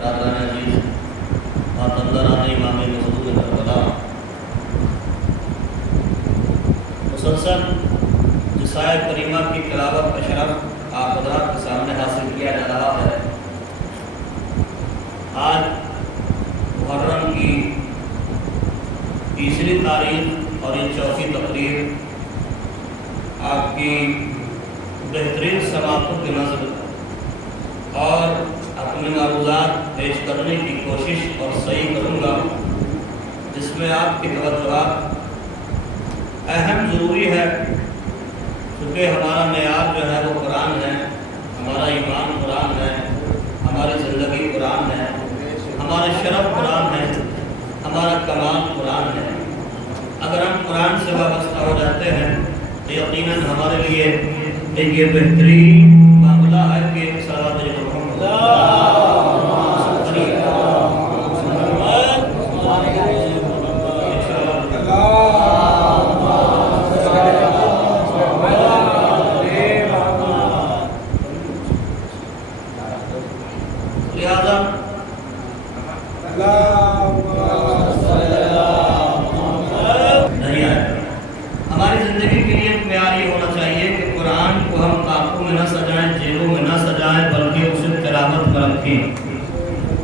برادران عزیز، ماتندران امام مظلوم کربلا، مسلسل جسائے کریمہ کی تلاوت کا شرف آپ حضرات کے سامنے حاصل کیا جا رہا ہے۔ آج محرم کی تیسری تاریخ اور یہ چوتھی تقریر آپ کی بہترین سماعتوں کی نظر اور اپنے معروضات پیش کرنے کی کوشش اور صحیح کروں گا، جس میں آپ کی توجہات اہم ضروری ہے، کیونکہ ہمارا معیار جو ہے وہ قرآن ہے، ہمارا ایمان قرآن ہے، ہماری زندگی قرآن ہے، ہمارا شرف قرآن ہے، ہمارا کمال قرآن ہے۔ اگر ہم قرآن سے وابستہ ہو جاتے ہیں تو یقیناً ہمارے لیے ایک یہ بہترین معاملہ ہے کہ صلوات ہماری زندگی کے لیے ایک معیار یہ ہونا چاہیے کہ قرآن کو ہم کاپوں میں نہ سجائیں، جیلوں میں نہ سجائیں، بلکہ اسے تلاوت میں رکھیں،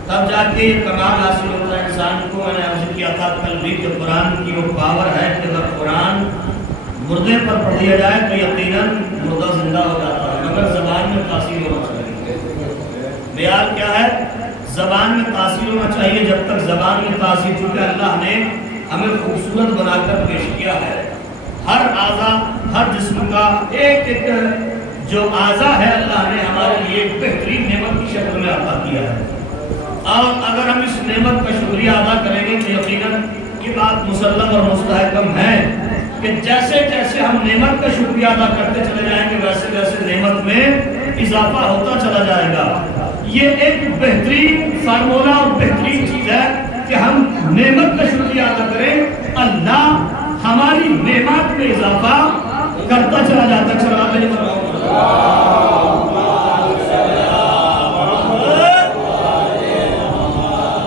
تب جا کے یہ کمال حاصل ہوتا ہے انسان کو۔ میں نے عرض کیا تھا کل بھی کہ قرآن کی وہ پاور ہے کہ اگر قرآن مردے پر پڑھ دیا جائے تو یقیناً مردہ زندہ ہو جاتا ہے، مگر زبان میں تاثیر ہونا چاہیے۔ معیار کیا ہے؟ زبان میں تاثیر ہونا چاہیے۔ جب تک زبان میں تاثیر، چونکہ اللہ نے ہمیں خوبصورت بنا کر پیش کیا ہے، ہر اعضا، ہر جسم کا ایک ایک جو اعضا ہے اللہ نے ہمارے لیے ایک بہترین نعمت کی شکل میں عطا کیا ہے، اور اگر ہم اس نعمت کا شکریہ ادا کریں گے تو یقیناً یہ بات مسلم اور مستحکم ہے کہ جیسے جیسے ہم نعمت کا شکریہ ادا کرتے چلے جائیں گے ویسے ویسے نعمت میں اضافہ ہوتا چلا جائے گا۔ یہ ایک بہترین فارمولہ اور بہترین چیز ہے کہ ہم نعمت کا شکریہ ادا کریں، اللہ ہماری نعمت میں اضافہ کرتا چلا جاتا چلا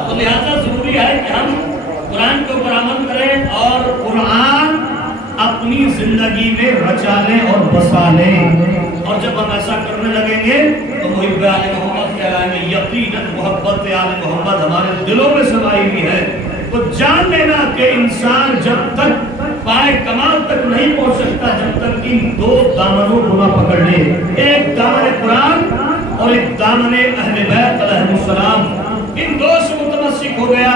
تو لہذا ضروری ہے کہ ہم قرآن کو برآمد کریں اور قرآن اپنی زندگی میں رچا لیں اور بسا لیں، اور جب ہم ایسا کرنے لگیں گے تو محب آل محمد کہلائیں گے۔ یقیناً محبت آل محمد ہمارے دلوں میں سمائی ہوئی ہے۔ تو جان لینا کہ انسان جب تک پائے کمال تک نہیں پہنچ سکتا جب تک ان دو دامنوں کو نہ پکڑ لے، ایک دامن قرآن اور ایک دامن اہل بیت علیہ السلام۔ ان دو سے متمسک ہو گیا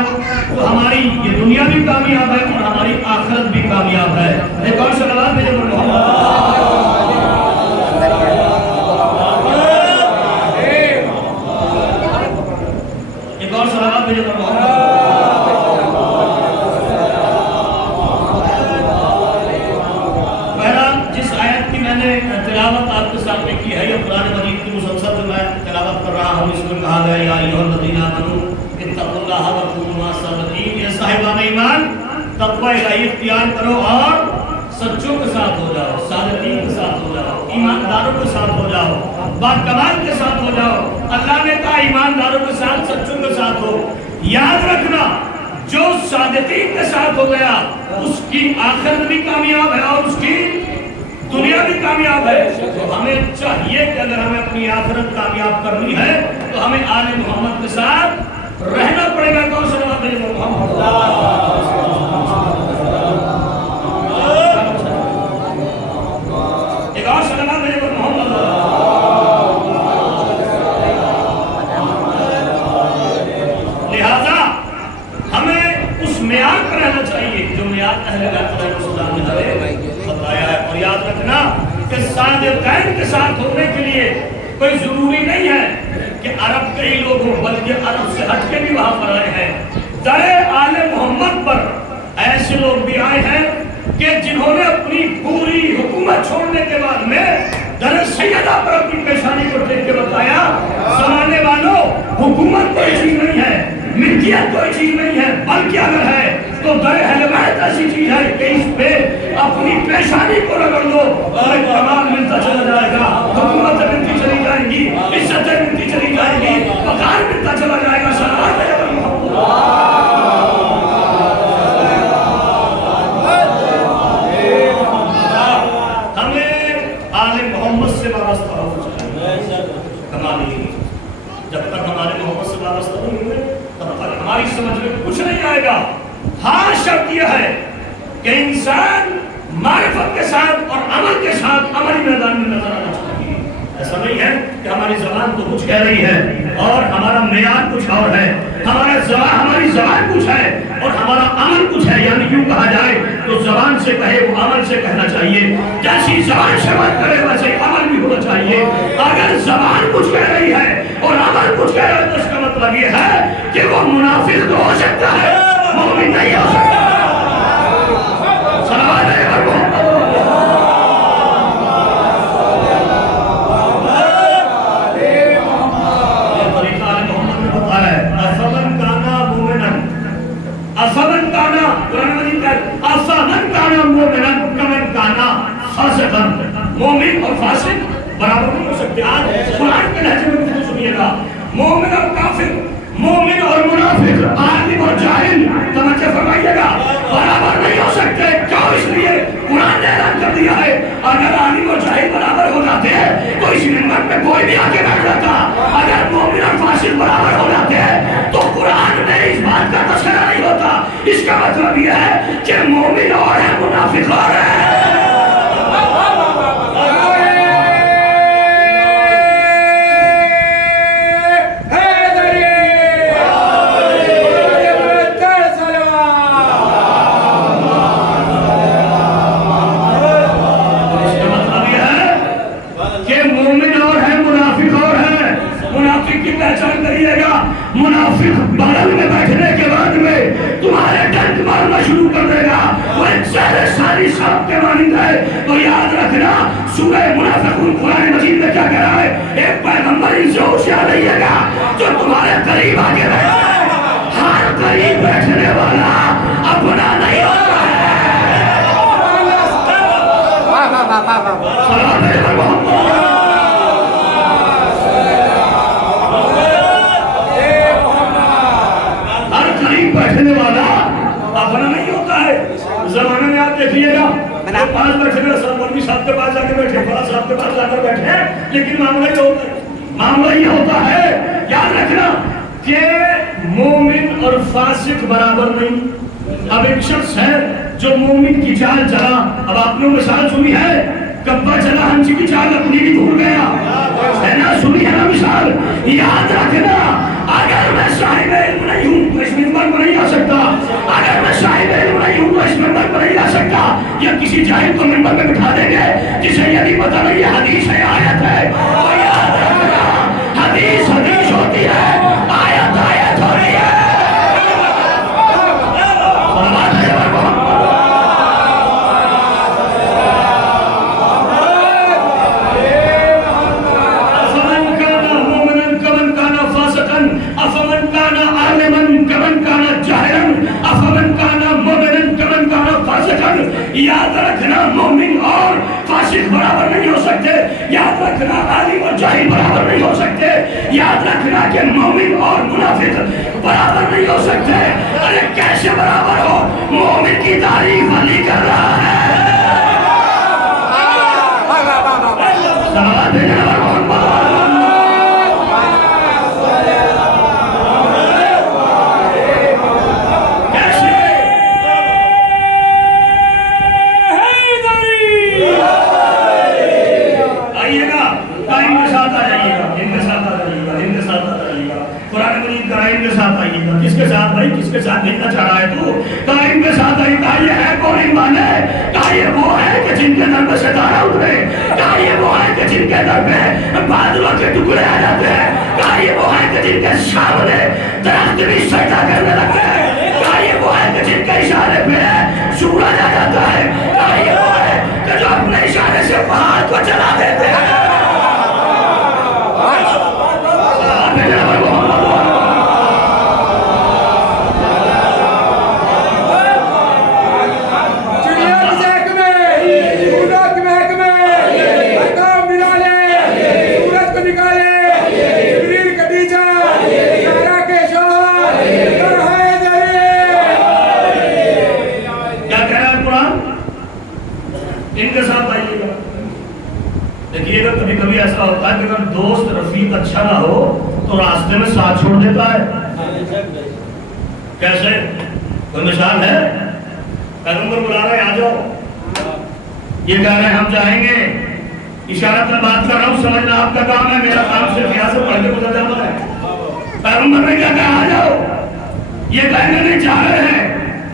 تو ہماری یہ دنیا بھی کامیاب ہے اور ہماری آخرت بھی کامیاب ہے۔ ایک اور صلوات میرے پر محمد، ایک اور صلوات میرے پر محمد۔ تلاوت آپ کے سامنے کی ہے، یہ قرآن مجید کی مسلسل جو میں تلاوت کر رہا ہوں، اس میں کہا گیا یا ایھا الذین آمنوا اتقوا اللہ وکونوا مع الصادقین، یہ صاحبان ایمان تقوی الہی اختیار کرو اور سچوں کے ساتھ ہو جاؤ، صادقین کے ساتھ ہو جاؤ، ایمانداروں کے ساتھ ہو جاؤ، باکمال کے ساتھ ہو جاؤ۔ اللہ نے کہا ایمانداروں کے ساتھ، سچوں کے ساتھ ہو۔ یاد رکھنا جو صادقین کے ساتھ ہو گیا اس کی آخرت بھی کامیاب ہے اور اس کی دنیا بھی کامیاب ہے۔ تو ہمیں چاہیے کہ اگر ہمیں اپنی آخرت کامیاب کرنی ہے تو ہمیں آل محمد کے ساتھ رہنا پڑے گا۔ کون سے نواب میرے محمد ایک اور سلام میرے محمد۔ لہذا ہمیں اس معیار پر رہنا چاہیے جو معیار اہل بیت علیہ السلام نے ہمیں بتایا ہے۔ اور یاد رکھنا کہ صادقین کے ساتھ ہونے کے لیے کوئی ضروری نہیں ہے کہ عرب کے ہی لوگ ہوں، بلکہ عرب سے ہٹ کے بھی وہاں پر آئے ہیں۔ در آل محمد پر ایسے لوگ بھی آئے ہیں کہ جنہوں نے اپنی پوری حکومت چھوڑنے کے بعد میں در سیدہ پر اپنی پیشانی کو دیکھ کے بتایا زمانے والوں حکومت کوئی چیز نہیں ہے، ملکیت کوئی چیز نہیں ہے، بلکہ اگر ہے تو در اہل بیت ایسی چیز ہے کہ اس پہ اپنی پیشانی کو رگڑ دو اور کمال ملتا چلا جائے گا، حکومت ملتی چلی جائے گی، عزتیں ملتی چلی جائے گی، وقار ملتا چلا جائے گا۔ وابستہ نہیں ہوئے تب تک ہماری سمجھ میں کچھ نہیں آئے گا. ہاں شرط یہ ہے کہ انسان معرفت کے ساتھ اور عمل کے ساتھ عملی میدان میں نظر آنا چاہیے. ایسا نہیں ہے کہ ہماری زبان تو کچھ کہہ رہی ہے اور ہمارا معیار کچھ اور ہے, ہماری زبان کچھ ہے اور ہمارا عمل کچھ ہے. یعنی یوں کہا جائے تو زبان سے کہے وہ عمل سے کہنا چاہیے, جیسی زبان سے بات کرے ویسے عمل بھی ہونا چاہیے. اگر زبان کچھ کہہ رہی ہے اور عمل کچھ کہہ رہا ہے تو اس کا مطلب یہ ہے کہ وہ منافق تو ہو سکتا ہے, مومن نہیں ہو سکتا. صلوات علیہ محمد. افمن کانا قرآن مجید کا افمن کانا مومنن کمن کانا فاسقا. مومن اور فاسق برابر نہیں ہو سکتے. آج قرآن کے لہجے میں کچھ سنیے گا, مومن اور کافر, مومن اور منافق, عالم اور جاہل, توجہ فرمائیے گا, برابر نہیں ہو سکتے. کیوں؟ اس لیے قرآن نے اعلان کر دیا ہے اگر عالم اور جاہل برابر ہو جاتے ہیں تو اس منبر پہ کوئی بھی آگے بیٹھ جاتا. اگر مومن اور فاسق برابر ہو جاتے ہیں تو قرآن میں اس بات کا تذکرہ نہیں ہوتا. اس کا مطلب یہ ہے کہ مومن اور ہے, منافق اور ہے. منافق بغل میں بیٹھنے کے بعد میں تمہارے ڈنک مارنا شروع کر دے گا, وہ ایک زہر ساری سانپ کے مانند ہے. تو یاد رکھنا سورہ منافقون قرآن مجید میں کیا کہہ رہا ہے, ایک پیغمبر ان سے ہوشیار رہیے گا جو تمہارے قریب آگے بیٹھتا ہے. ہر قریب بیٹھنے والا اپنا نہیں ہوتا ہے. صلوات علیہ محمد. بیٹھنے والا اپنا نہیں ہوتا ہے. زمانے میں آپ دیکھیے گا پاس بیٹھے گا, سب مولوی صاحب کے پاس جا کے بیٹھے, فلاں صاحب کے پاس جا کر بیٹھے, لیکن معاملہ یہ ہوتا ہے, معاملہ یہ ہوتا ہے یاد رکھنا کہ مومن اور فاسق برابر نہیں. اب ایک شخص ہے جو مومن کی چال چلا, اب آپ نے مثال سنی ہے, کبا چلا ہنسی کی چال اپنی بھی بھول گیا ہے نا, سنی ہے نا مثال. یاد رکھنا اگر میں صاحب علم نہیں ہوں تو اس منبر پر نہیں آ سکتا, اگر میں صاحب علم نہیں ہوں تو اس منبر پر نہیں آ سکتا. یا کسی جاہل کو منبر پہ بٹھا دیں گے جسے یہ نہیں پتا نہیں یہ حدیث ہے آیت ہے. اور یاد رکھنا حدیث حدیث ہوتی ہے, آیت آیت ہوتی ہے. یاد رکھنا مومن اور فاسق برابر نہیں ہو سکتے. یاد رکھنا عالم اور جاہل برابر نہیں ہو سکتے. یاد رکھنا کہ مومن اور منافق برابر نہیں ہو سکتے. ارے کیسے برابر ہو؟ مومن کی تعریف علی کر رہا ہے. کس کے ساتھ بھائی, کس کے ساتھ دیکھنا چاہ رہا ہے تو قائم کے ساتھ آئی. کہا یہ ہے کون ایمان ہے, کہا یہ وہ ہے کہ جن کے در پہ ستارہ اترے, کہا یہ وہ ہے کہ جن کے در پہ بادلوں کے ٹکڑے آ جاتے ہیں, کہا یہ وہ ہے کہ جن کے سامنے درخت بھی سجدہ کرنے لگتے ہیں, کہا یہ وہ ہے کہ جن کے اشارے پہ سورج آ جاتا ہے, کہا یہ وہ ہے کہ جو اپنے اشارے سے پہاڑ کو چلا دیتے ہیں. دیکھیے گا چھوڑ دیتا ہے؟ کیسے؟ کوئی مثال ہے؟ پیغمبر بلا رہے ہیں آ جاؤ، یہ کہہ رہے ہیں ہم چاہیں گے، اشارت میں بات کر رہا ہوں، سمجھنا آپ کا کام ہے، میرا کام صرف یہاں سے پڑھ کے گزر جانا ہے۔ پیغمبر نے کیا کہا آ جاؤ، یہ کہنے نہیں چاہ رہے ہیں،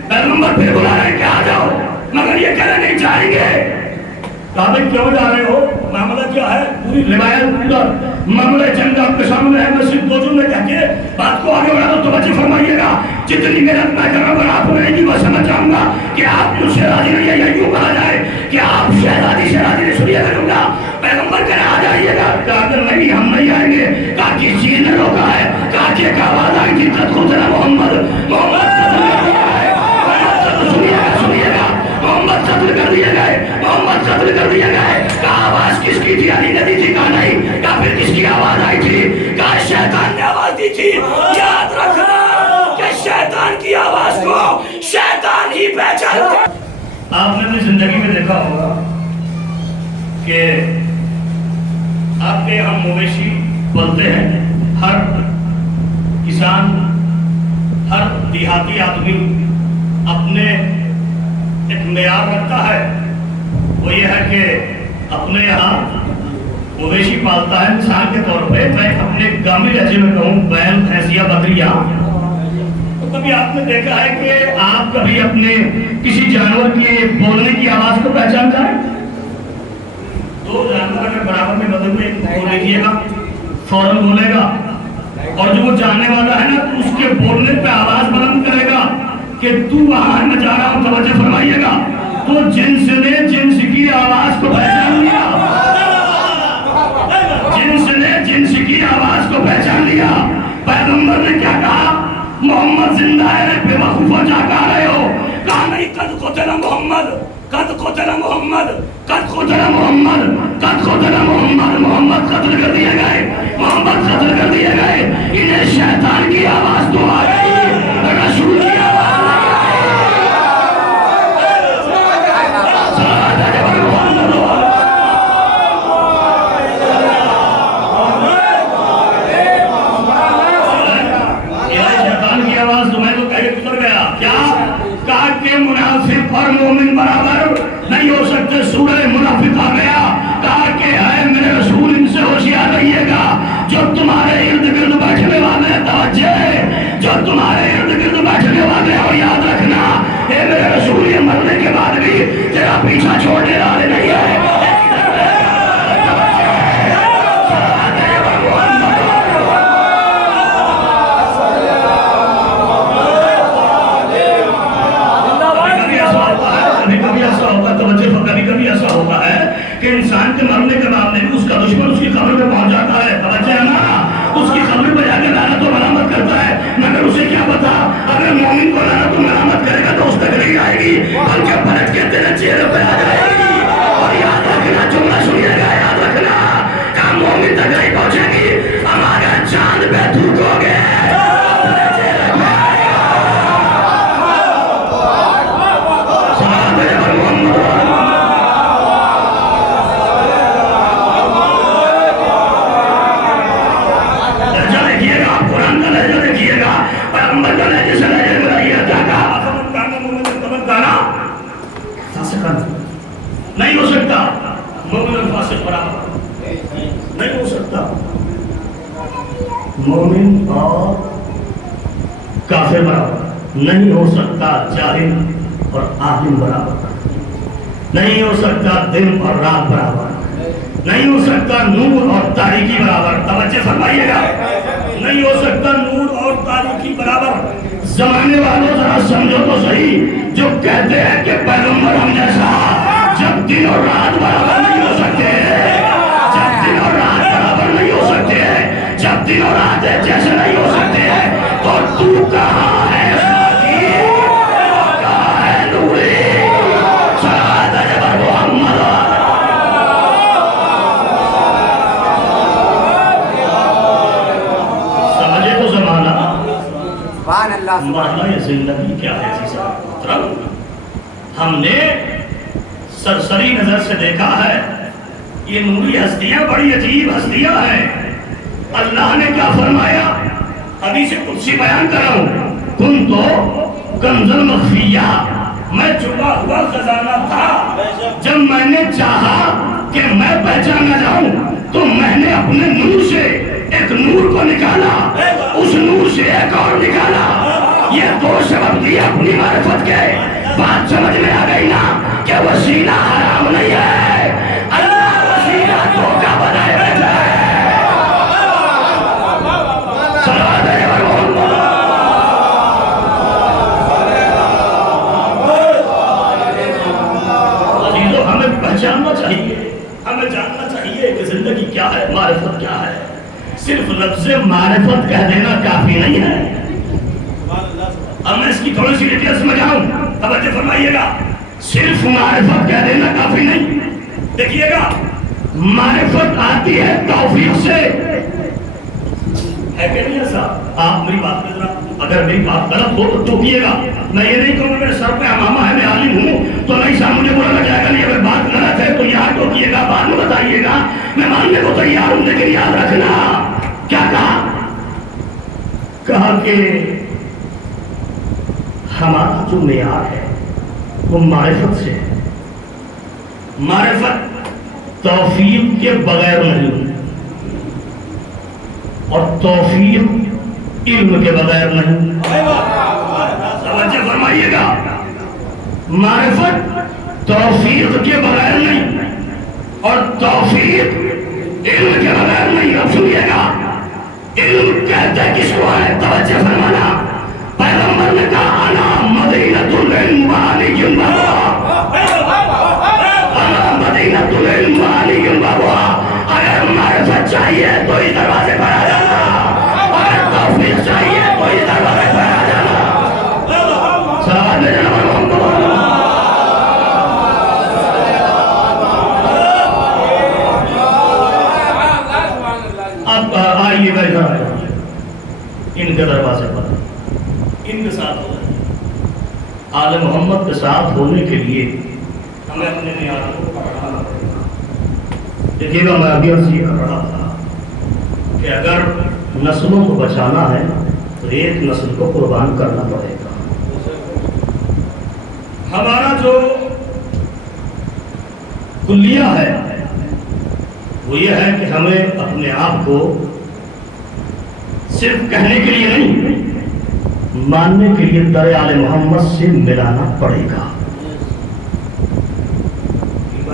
پیغمبر پھر بلا رہے ہیں کہ آ جاؤ، مگر یہ کہنے نہیں چاہیں گے۔ کہا بھئی کیوں جا رہے ہو، معاملہ کیا ہے؟ پوری روایت پورا معاملہ جنگ آپ کے سامنے ہے، میں صرف 2 جملے کہہ کے بات کو آگے بڑھا تو توجہ فرمائیے گا، جتنی محنت میں کر رہا ہوں آپ رہے گی وہ سمجھ جاؤں گا کہ آپ مجھ سے راضی نہیں ہے، یا یوں کہا جائے کہ آپ شہزادی سے راضی نہیں، سنیے کروں گا۔ پیغمبر کہنے آ جائیے گا، کہا کہ نہیں ہم نہیں آئیں گے، کہا کس چیز نے روکا ہے، کہا کہ ایک آواز آئی تھی قد قتل محمد، محمد قتل کر دیا ہے، سنیے گا، محمد قتل کر دیے گئے، محمد قتل کر دیے گئے۔ کہا آواز کس کی تھی، علی نے دی تھی، کہا نہیں، کہا پھر کس کی آواز آئی تھی، کہا شیطان نے آواز دی تھی۔ یاد رکھنا کہ شیطان کی آواز کو شیطان ہی پہچانتا ہے۔ آپ نے اپنی زندگی میں دیکھا ہوگا کہ آپ کے ہم مویشی پلتے ہیں، ہر کسان، ہر دیہاتی آدمی اپنے ایک معیار رکھتا ہے، وہ یہ ہے کہ اپنے یہاں مویشی پالتا ہے مثال کے طور پہ، میں اپنے گامی لہجے میں کہوں بیل، بھینسیا، بکریاں، تو کبھی آپ نے دیکھا ہے کہ آپ کبھی اپنے کسی جانور کے بولنے کی آواز کو پہچانتا ہے؟ 2 جانور اگر برابر میں بدل ہوئے بول لیجیے گا، فوراً بولے گا، اور جو وہ جاننے والا ہے نا تو اس کے بولنے پہ آواز بلند کرے گا کہ تو وہاں میں جا رہا ہوں، توجہ فرمائیے گا۔ تو جنس نے جنس کی آواز کو پہچان لیا، جنس نے جنس کی آواز کو پہچان لیا۔ پیغمبر نے کیا کہا، محمد زندہ ہے، بے وقوفہ جا کہا رہے ہو، کہا نہیں قد قتل محمد، قد قتل محمد، قد قتل محمد، قد قتل محمد، محمد قتل کر دیے گئے، محمد قتل کر دیے گئے۔ انہیں شیطان کی آواز تو آ گئی، رسول کی آواز منافق اور مومن برابر نہیں ہو سکتے۔ سورہ منافق آ گیا، کہا کہ اے میرے رسول ان سے ہوشیار رہیے گا، جو تمہارے ارد گرد بیٹھنے والے ہیں، توجہ ہے، جو تمہارے ارد گرد بیٹھنے والے ہیں، اور یاد رکھنا اے میرے رسول یہ مرنے کے بعد بھی تیرا پیچھا چھوڑنے والے نہیں ہے۔ کبھی کبھی ایسا ہوتا ہے کہ انسان کے مرنے کے بعد میں بھی اس کا دشمن اس کی قبر پہ پہنچ جاتا ہے، توجہ ہے نا، اس کی قبر پہ جا کے لعنت و ملامت کرتا ہے، مگر اسے کیا پتا اگر مومن کو لعنت و ملامت کرے گا تو اس تک نہیں آئے گی، بلکہ پلٹ کے تیرے چہرے پہ آ جائے گی۔ اور یاد رکھنا، جملہ سنیے گا، یاد رکھنا کہ مومن تک نہیں پہنچے گی، ہمارا چاند پہ تھوک ہو گئے نہیں ہو سکتا، مومن اور فاسق برابر نہیں ہو سکتا، مومن اور کافر برابر نہیں ہو سکتا، جاہل اور عالم برابر نہیں ہو سکتا، دن اور رات برابر نہیں ہو سکتا، نور اور تاریکی برابر، توجہ فرمائیے گا، نہیں ہو سکتا نور اور تاریکی برابر۔ زمانے والوں ذرا سمجھو تو صحیح، جو کہتے ہیں کہ پیغمبر ہم جیسا، جب دن اور رات برابر نہیں ہو سکتے، جب دن اور رات برابر نہیں ہو سکتے، جب دن اور رات جیسے نہیں ہو سکتے، تو تو کہاں ہے کہاں ہے نوری صلوات علی محمد۔ سمجھے تو زمانہ، مرنا یہ زندگی کیا ہے عزیزہ، ہم نے سرسری نظر سے دیکھا ہے، یہ نوری ہستیاں بڑی عجیب ہستیاں ہیں۔ اللہ نے کیا فرمایا، حدیث قدسی بیان کر رہا ہوں، کن تو کنزل مخفیہ، میں چھپا ہوا خزانہ تھا، جب میں نے چاہا کہ میں پہچانا جاؤں تو میں نے اپنے نور سے ایک نور کو نکالا، اس نور سے ایک اور نکالا، یہ دو سبب دیا اپنی معرفت کے۔ بات سمجھ میں آ گئی نا کہ وسیلہ حرام نہیں ہے، اللہ وسیلہ دھوکہ بنائے بیٹھا ہے۔ صلوات ہے محمد۔ عزیزو، ہمیں پہچاننا چاہیے، ہمیں جاننا چاہیے کہ زندگی کیا ہے، معرفت کیا ہے۔ صرف لفظ معرفت کہہ دینا کافی نہیں ہے۔ اب میں اس کی تھوڑی سی ڈیٹیل سمجھاؤں، توجہ فرمائیے گا۔ صرف معرفت کہہ دینا کافی نہیں، دیکھیے گا معرفت آتی ہے توفیق سے، ہے کہ نہیں ایسا؟ آپ میری بات میں ذرا، اگر میری بات غلط ہو تو ٹوکیے گا، میں یہ نہیں کہوں گا میرے سر پہ امامہ ہے، میں عالم ہوں تو نہیں صاحب مجھے برا لگ جائے گا، نہیں اگر بات غلط ہے تو یہاں ٹوکیے گا، بعد میں بتائیے گا، میں ماننے کو تیار ہوں، لیکن یاد رکھنا کیا کہا کہ ہمارا جو معیار ہے وہ معرفت سے ہے، معرفت توفیق کے بغیر نہیں، اور توفیق علم کے بغیر نہیں۔ توجہ فرمائیے گا، معرفت توفیق کے بغیر نہیں اور توفیق علم کے بغیر نہیں۔ اب سنیے گا، علم کہتے کس کو ہے؟ توجہ فرمانا، پیغمبر نے کہا انا مدینۃ العلم وعلی بابها، انا مدینۃ العلم وعلی بابها۔ اگر معرفت چاہیے تو اس دروازے پر آ جانا، اگر توفیق چاہیے تو اس دروازے پر آ جانا۔ صلوات جناب محمد۔ اب آئیے بیٹھا ان کے دروازے پر، ان کے ساتھ ہو جائے۔ آل محمد کے ساتھ ہونے کے لیے ہمیں اپنے معیار کو پکڑنا پڑے گا۔ دیکھیے گا، میں ابھی عرض یہ کر رہا تھا کہ اگر نسلوں کو بچانا ہے تو ایک نسل کو قربان کرنا پڑے گا۔ ہمارا جو کلیہ ہے وہ یہ ہے کہ ہمیں اپنے آپ کو صرف کہنے کے لیے نہیں، ماننے کے لیے در آل محمد سے ملانا پڑے گا۔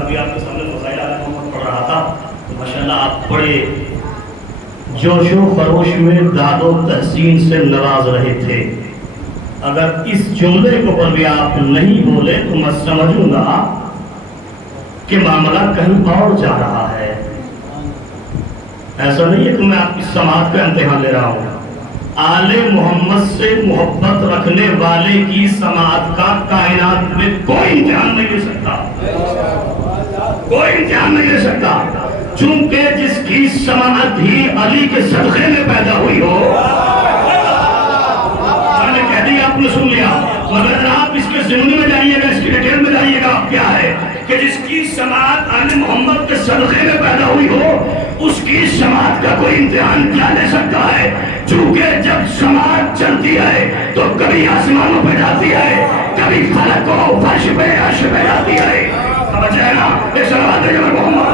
ابھی آپ کے سامنے فضائل آل محمد پڑھ رہا تھا تو ماشاءاللہ آپ بڑے جوش و خروش میں داد و تحسین سے نواز رہے تھے۔ اگر اس جملے کو پر بھی آپ نہیں بولے تو میں سمجھوں گا کہ معاملہ کہیں اور جا رہا ہے۔ ایسا نہیں ہے کہ میں آپ کی سماعت کا امتحان لے رہا ہوں۔ آل محمد سے محبت رکھنے والے کی سماعت کا کائنات میں کوئی امتحان نہیں لے سکتا، کوئی امتحان نہیں لے سکتا، چونکہ جس کی سماعت ہی علی کے صدقے میں پیدا ہوئی ہو۔ میں نے کہہ دیا، آپ نے سن لیا، مگر آپ اس کے ضمن میں جائیے گا، اس کی ڈیٹیل میں جائیے گا، آپ کیا ہے کہ جس کی سماعت آل محمد کے صدقے میں پیدا ہوئی ہو، اس کی سماعت کا کوئی امتحان کیا لے سکتا ہے؟ چونکہ جب سماعت چلتی ہے تو کبھی آسمانوں پہ جاتی ہے، کبھی فلک و فرش پہ عرش پہ جاتی ہے۔ سمجھ ہے نا؟ ایک صلوات ہے محمد۔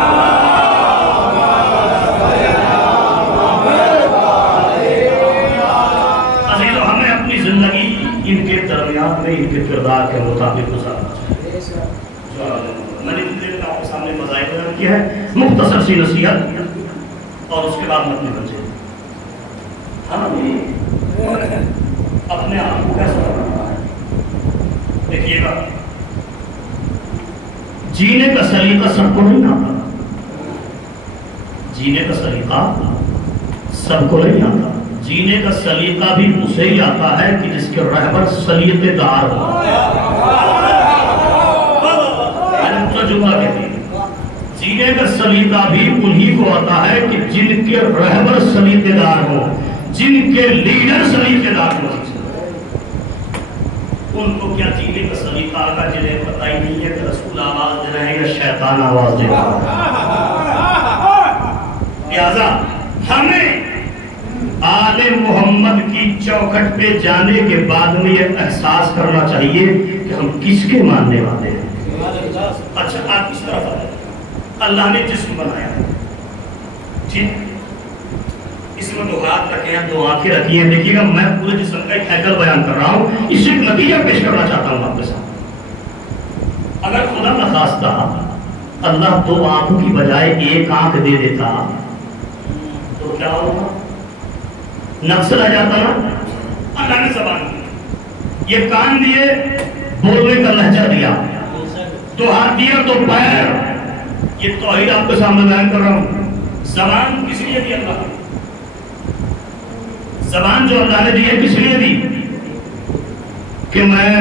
عزیزو، ہمیں اپنی زندگی ان کے درمیان میں ان کے کردار کے مطابق گزارنا چاہیے۔ میں نے آپ کے سامنے فضائل بیان کیا ہے، مختصر سی نصیحت، اور اس کے بعد میں اپنے بچے اپنے آپ کو کیسا کرنا ہے۔ دیکھیے گا، جینے کا سلیقہ سب کو نہیں آتا، جینے کا سلیقہ سب کو نہیں آتا، جینے کا سلیقہ بھی اسے ہی آتا ہے کہ جس کے رہبر سلیقے دار ہو۔ جینے کا سلیقہ بھی انہی کو آتا ہے کہ جن کے رہبر سلیقے دار ہو، جن کے لیڈر سلیقے دار ہو۔ ان کو کیا جینے کا سلیقہ آگا، جنہیں پتہ ہی نہیں ہے کہ رسول آواز دے رہے ہیں یا شیطان آواز دے رہا ہے۔ لہذا ہمیں آل محمد کی چوکھٹ پہ جانے کے بعد میں یہ احساس کرنا چاہیے کہ ہم کس کے ماننے والے ہیں. اچھا آپ کس طرف آئے؟ اللہ نے جسم بنایا ٹھیک، اس میں دو ہاتھ رکھے ہیں، دو آنکھیں رکھی ہیں. دیکھیے گا میں پورے جسم کا ایک ہیکل بیان کر رہا ہوں، اس سے ایک نتیجہ پیش کرنا چاہتا ہوں آپ کے ساتھ. اگر خدا نخواستہ اللہ دو آنکھوں کی بجائے ایک آنکھ دے دیتا تو کیا ہوگا؟ نقص رہ جاتا نا. اللہ نے زبان دی، یہ کان دیے، بولنے کا لہجہ دیا، دو ہاتھ دیا، دو پیر. یہ توحید آپ کے سامنے بیان کر رہا ہوں. زبان کس لیے دی اللہ نے؟ زبان جو اللہ نے دی ہے کس لیے دی؟ کہ میں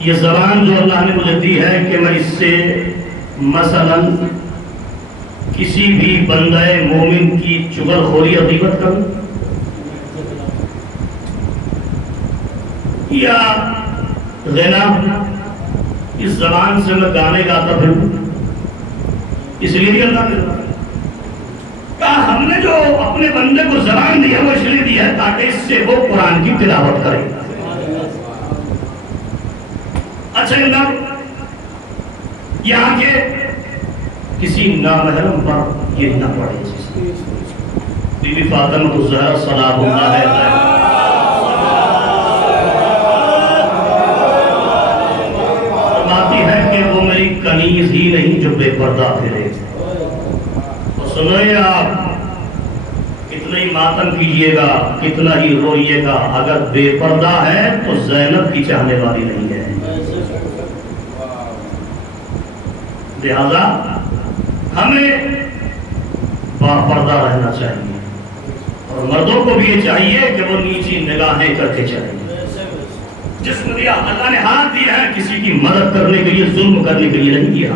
یہ زبان جو اللہ نے مجھے دی ہے کہ میں اس سے مثلا کسی بھی بندہ مومن کی چغلخوری اور غیبت کروں، یا غنا، اس زبان سے میں گانے گاتا پھروں. اس لیے بھی اللہ نے کہا ہم نے جو اپنے بندے کو زبان دی ہے وہ اس لیے دی ہے تاکہ اس سے وہ قرآن کی تلاوت کرے. اچھا اللہ یہاں کے کسی نامحرم پر یہ نہ پڑے. بی بی فاطمہ الزہرا سلام اللہ علیہا فرماتی ہے کہ وہ میری کنیز ہی نہیں جو بے پردہ پھرے. تو سنوئے آپ کتنا ہی ماتم کیجئے گا، کتنا ہی روئیے گا، اگر بے پردہ ہے تو زینب کی چاہنے والی نہیں ہے. لہذا ہمیں باپردہ رہنا چاہیے اور مردوں کو بھی یہ چاہیے کہ وہ نیچی نگاہیں کر کے چلیں. جسم دیا اللہ نے، ہاتھ دیا ہے کسی کی مدد کرنے کے لیے، ظلم کرنے کے لیے نہیں دیا.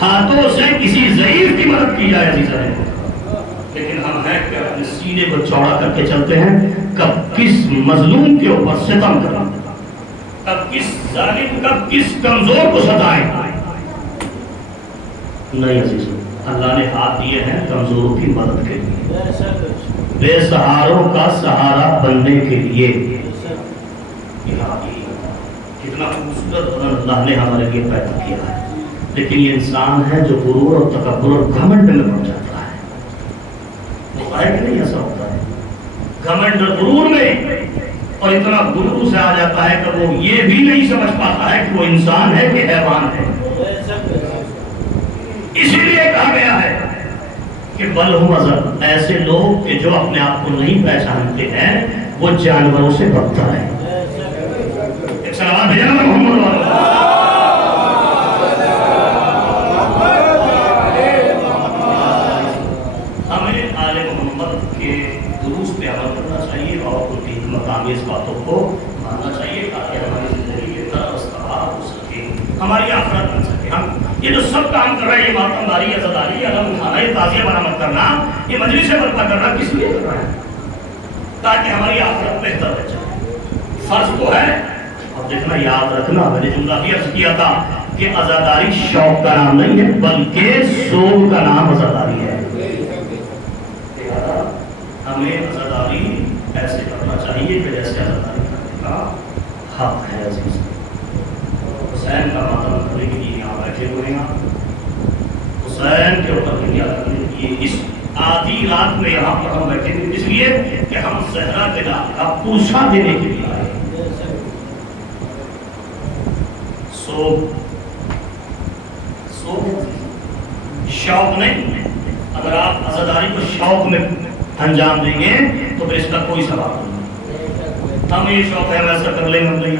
ہاتھوں سے کسی ضعیف کی مدد کی جائے عزیزاں، لیکن ہم ہیں کہ اپنے سینے کو چوڑا کر کے چلتے ہیں. کب کس مظلوم کے اوپر ستم کریں، کب کس ظالم، کب کس کمزور کو ستائیں. نہیں عزیزوں، اللہ نے ہاتھ دیے ہیں کمزوروں کی مدد کے لیے، بے سہاروں کا سہارا بننے کے لیے. کتنا خوبصورت بدن اللہ نے ہمارے لیے پیدا کیا ہے، لیکن یہ انسان ہے جو غرور اور تکبر اور گھمنڈ میں پڑ جاتا ہے. ہوتا ہے کہ نہیں ایسا ہوتا ہے؟ گھمنڈ اور غرور میں، اور اتنا غرور سے آ جاتا ہے کہ وہ یہ بھی نہیں سمجھ پاتا ہے کہ وہ انسان ہے کہ حیوان ہے. اسی لیے کہا گیا ہے کہ بل ہم ازل، ایسے لوگ کہ جو اپنے آپ کو نہیں پہچانتے ہیں وہ جانوروں سے بدتر ہیں. ایک سلام بھیجنا محمد والا. ہمیں آل محمد کے دروس پہ عمل کرنا چاہیے اور ان کی حکمت آمیز باتوں کو ماننا چاہیے تاکہ ہماری زندگی کے طرح استحاب ہو سکے، ہماری آخرت بن سکے. ہم یہ جو سب کام کر رہے ہیں، یہ ماتمداری، عزاداری، علم اٹھانا، یہ تعزیہ برآمد کرنا، یہ مجلس برپا کرنا، کس لیے کر رہا ہے؟ تاکہ ہماری آخرت بہتر ہو جائے. فرض تو ہے. اب دیکھنا، یاد رکھنا، میں نے جملہ بھی عرض کیا تھا کہ عزاداری شوق کا نام نہیں ہے بلکہ سوگ کا نام عزاداری ہے. ہمیں عزاداری ایسے کرنا چاہیے کہ جیسے عزاداری کرنے کا حق ہے. عزیز حسین کا ماتم کرنے کے لیے یہاں بیٹھے ہوئے ہیں، حسین کے اوپر دنیا کرنے کے لیے اس آدھی رات میں یہاں پر ہم بیٹھے ہیں، اس لیے کہ ہم زہرا کے نام کا پوچھا دینے کے لیے آئے. شوق نہیں. اگر آپ عزاداری کو شوق میں انجام دیں گے تو پھر اس کا کوئی ثواب نہیں. ہمیں یہ شوق ہے ویسا کر لیں گے، ہم نہیں.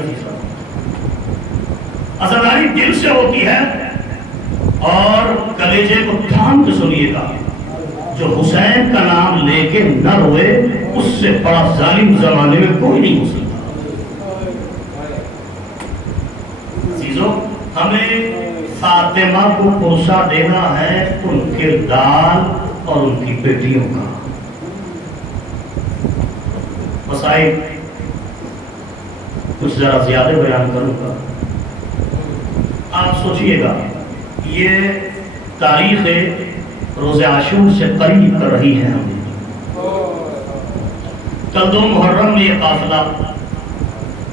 عزاداری دل سے ہوتی ہے اور کلیجے کو تھام کے سنیے گا. جو حسین کا نام لے کے نہ روئے اس سے بڑا ظالم زمانے میں کوئی نہیں ہو سکتا. عزیزوں، ہمیں فاطمہ کو پوسا دینا ہے ان کے لال اور ان کی بیٹیوں کا. مسائل کچھ ذرا زیادہ بیان کروں گا. آپ سوچئے گا، یہ تاریخ روز عاشور سے قریب کر رہی ہے ہمیں۔ کل 2 محرم میں یہ قافلہ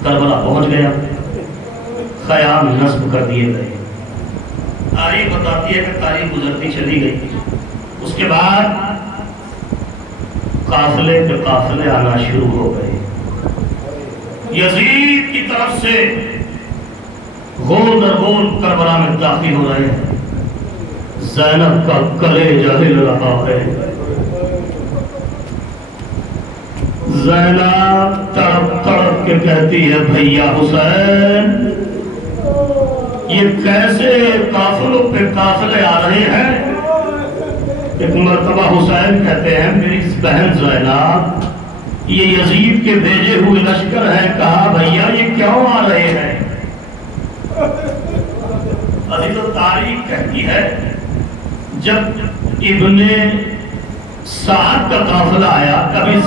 کربلا پہنچ گیا، خیام نصب کر دیے گئے۔ تاریخ بتاتی ہے کہ تاریخ گزرتی چلی گئی، اس کے بعد قافلے پہ قافلے آنا شروع ہو گئے۔ یزید کی طرف سے غول در غول کربلا میں داخل ہو رہے ہیں۔ زینب کا کلیجہ ہل رہا ہے، زینب تڑپ تڑپ کے کہتی ہے بھیا حسین یہ کیسے قافلوں پہ قافلے آ رہے ہیں؟ ایک مرتبہ حسین کہتے ہیں میری بہن زینب یہ یزید کے بھیجے ہوئے لشکر ہیں، کہا بھیا یہ کیوں آ رہے ہیں؟ ابھی تو تاریخ کہتی ہے جب ابن سعد کا قافلہ آیا، کبھی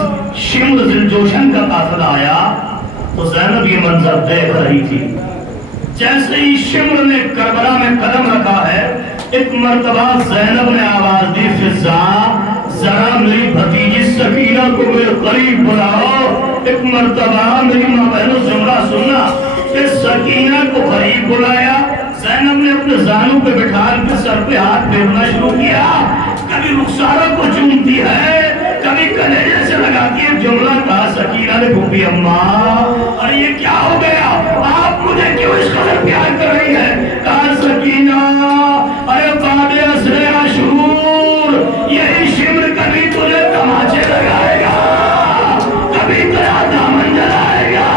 شمر ذوالجوشن کا قافلہ آیا تو زینب یہ منظر دیکھ رہی تھی۔ جیسے ہی شمر نے کربلا میں قدم رکھا ہے، ایک مرتبہ زینب نے آواز دی فضا ذرا میری بھتیجی سکینہ کو میرے قریب بلاؤ۔ ایک مرتبہ میری ماں بہنوں جملہ سننا کہ سکینہ کو قریب بلایا، زینب نے اپنے زانوں پہ بٹھا کے سر پہ ہاتھ پھیرنا شروع کیا، کبھی رخسارہ کو چومتی ہے، کبھی کلیجے سے لگاتی ہے۔ جملہ کہا سکینہ نے پھوپھی اماں اور یہ کیا ہو گیا، آپ مجھے کیوں اس قدر پیار کر رہی ہے؟ کہا سکینہ ارے بعد عصر عاشور یہی شمر کبھی تجھے تماچے لگائے گا، کبھی تیرا دامن جلائے گا،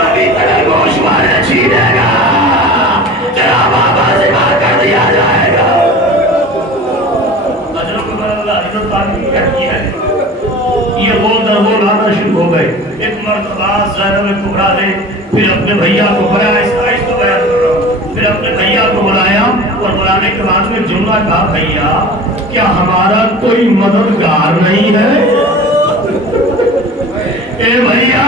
کبھی تیرے گوشوارے چھینے گا، تیرا بابا ذبح کر دیا جائے گا۔ اجروں کو اللہ عزت پاکی کہتی ہے یہ غول در غول آنا شروع ہو گئے۔ ایک مرتبہ زینب کبریٰ نے پھر اپنے بھیا کو بلایا، آہستہ بیان کر رہا ہوں، پھر اپنے بھیا کو بلایا اور بلانے کے بعد میں جملہ کہا بھیا کیا ہمارا کوئی مددگار نہیں ہے؟ اے بھیا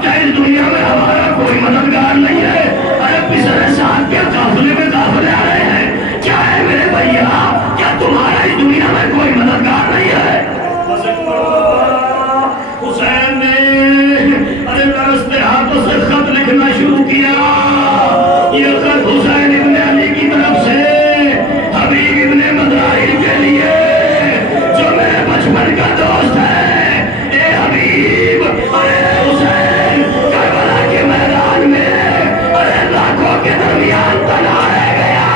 کیا اس دنیا میں ہمارا کوئی مددگار نہیں ہے؟ ارے پچھلے سال کیا قافلے میں قافلے آ رہے ہیں، کیا ہے میرے بھیا کیا تمہارا اس دنیا میں کوئی مددگار نہیں ہے؟ حسین نے ارے درستے ہاتھوں سے خط لکھنا شروع کیا۔ یہ خط حسین ابن علی کی طرف سے حبیب ابن مدراہر کے لیے جو میرے بچپن کا دوست ہے۔ اے حبیب ارے حسین کربلا کے میدان میں ارے لاکھوں کے درمیان تنہا رہ گیا۔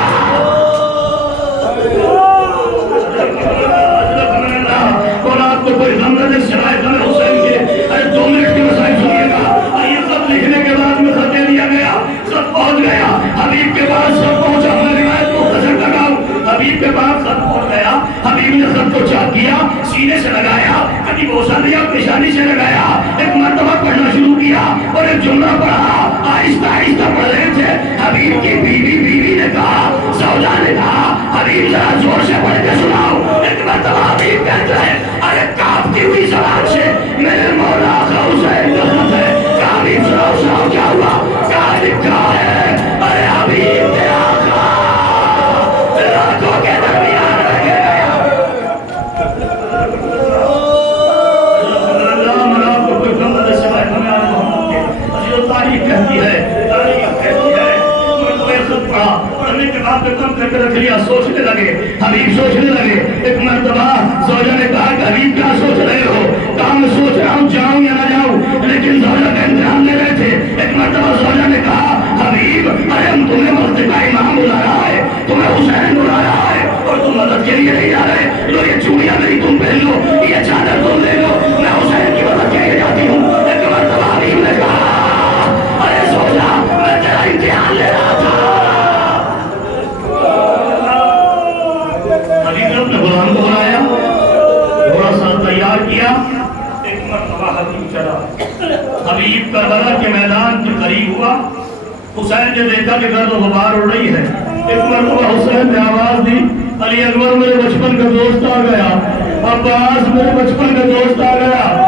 اور آپ کو کوئی غم نہ سوائے غم حسین کے۔ ارے 2 منٹ کی مسائل سنیے گا۔ یہ خط لکھنے کے بعد میں خط دے دیا گیا، خط پہنچ گیا حبیب کے پاس، خط پہنچا، میں روایت کو قسم لگاؤں حبیب کے پاس خط پہنچ گیا۔ حبیب نے خط کو چاک کیا، سینے سے لگایا، کبھی بوسہ دیا، پیشانی سے لگایا، ایک مرتبہ پڑھنا شروع کیا اور ایک جملہ پڑھا، آہستہ آہستہ پڑھ رہے تھے۔ حبیب کی بیوی نے کہا، سودا نے کہا حبیب ذرا زور سے پڑھ کے سناؤ۔ ایک مرتبہ حبیب کہتا ہے ارے کانپتی ہوئی زبان سے میرے مولا آقا حسین کا خط ہے۔ کہا حبیب سناؤ سناؤ کیا ہوا؟ کیا لکھا ہے؟ ارے حبیب تیرا آقا راتوں کے درمیان رہ گیا۔ تاریخ کہتی ہے، تاریخ کہتی ہے پڑھنے کے بعد کم کر کے رکھ لیا، سوچنے لگے، حبیب سوچنے لگے۔ ایک مرتبہ زوجہ نے کہا کہ حبیب کیا سوچ رہے ہو؟ کہا میں سوچ رہا ہوں جاؤں یا نہ جاؤں، لیکن زوجہ کا امتحان لے رہے تھے۔ ایک مرتبہ زوجہ نے کہا حبیب ارے ہم تمہیں مسجد کا امام بلا رہا ہے، تمہیں حسین بلا رہا ہے اور تم مدد کے لیے نہیں جا رہے، لو یہ چوڑیاں میری تم پہن لو، یہ چادر تم لے لو، میں حسین کی مدد کے لیے جاتی ہوں۔ ایک مرتبہ حبیب نے کہا ارے زوجہ میں تیرا امتحان لے رہا تھا۔ حبیب نے اپنے غلام کو بلایا، تھوڑا سا تیار کیا، ایک مرتبہ حبیب چلا۔ حبیب کربلا کے میدان کے قریب ہوا، حسین نے دیکھا کہ گرد و غبار اڑ رہی ہے۔ ایک مرتبہ حسین نے آواز دی علی اکبر میرے بچپن کا دوست آ گیا، عباس میرے بچپن کا دوست آ گیا۔